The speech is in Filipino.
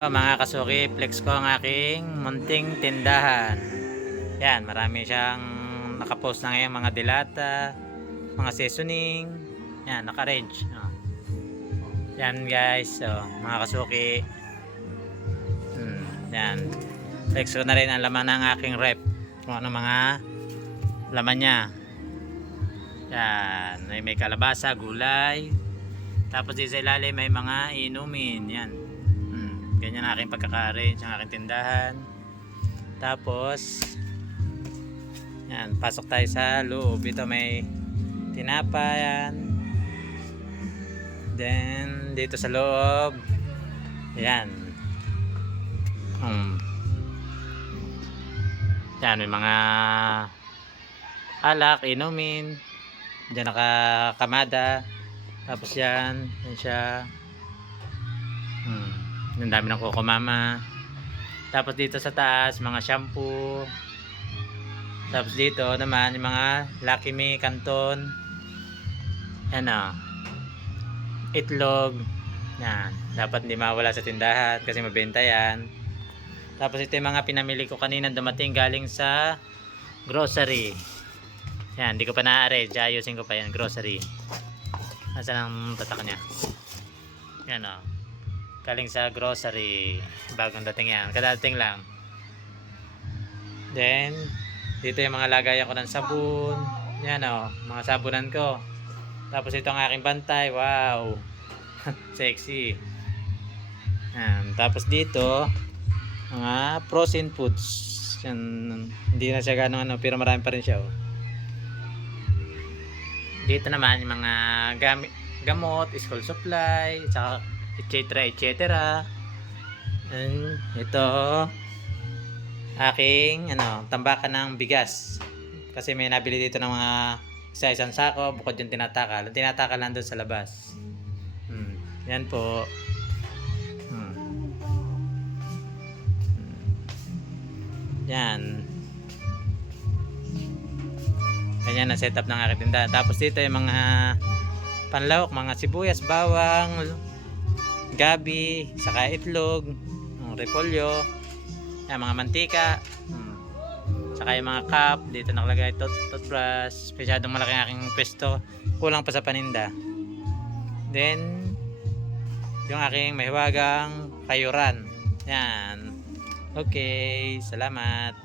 Mga kasuki, flex ko ang aking munting tindahan. Yan, marami siyang nakapost na ngayon, mga dilata, mga seasoning. Yan, naka-range. Oh. Yan guys, so, mga kasuki. Yan, flex ko na rin ang laman ng aking rep. Kung ano mga laman niya. Yan, may kalabasa, gulay. Tapos dito sa ilalim may mga inumin. Yan. Ganyan ang aking pagkaka-arrange ang aking tindahan. Tapos yan, pasok tayo sa loob. Ito may tinapa yan. Then dito sa loob yan. Yan, may mga alak, inumin. Diyan nakakamada. Tapos yan siya. Ang dami ng Coco Mama. Tapos dito sa taas mga shampoo. Tapos dito naman yung mga Lucky Me Canton. Yan o, itlog. Yan, dapat hindi mawala sa tindahan kasi mabenta yan. Tapos ito yung mga pinamili ko kanina dumating galing sa grocery. Yan, hindi ko pa na-arrange, ayusin ko pa yan. Grocery, nasaan ang tatak nya? Yan o, galing sa grocery, bagong dating yan, kadating lang. Then dito yung mga lagayan ko ng sabon. Yan o, mga sabunan ko. Tapos ito ang aking bantay, wow. Sexy. Yan. Tapos dito mga frozen foods. Yan, hindi na siya gano'ng ano, pero marami pa rin siya oh. Dito naman yung mga gamot, school supply, saka etc. And ito aking tambakan ng bigas. Kasi may nabili dito ng mga isa-isang sako, bukod yung tinatakal. Yung tinatakal lang doon sa labas. Yan po. Yan. Ganyan ang setup ng aking tindahan. Tapos dito yung mga panlahok, mga sibuyas, bawang, gabi, saka itlog, repolyo, yan, mga mantika, saka yung mga cup. Dito nakalagay toothbrush. Masyadong malaki ang aking pwesto, kulang pa sa paninda. Then yung aking mahiwagang kayuran. Yan. Okay, salamat.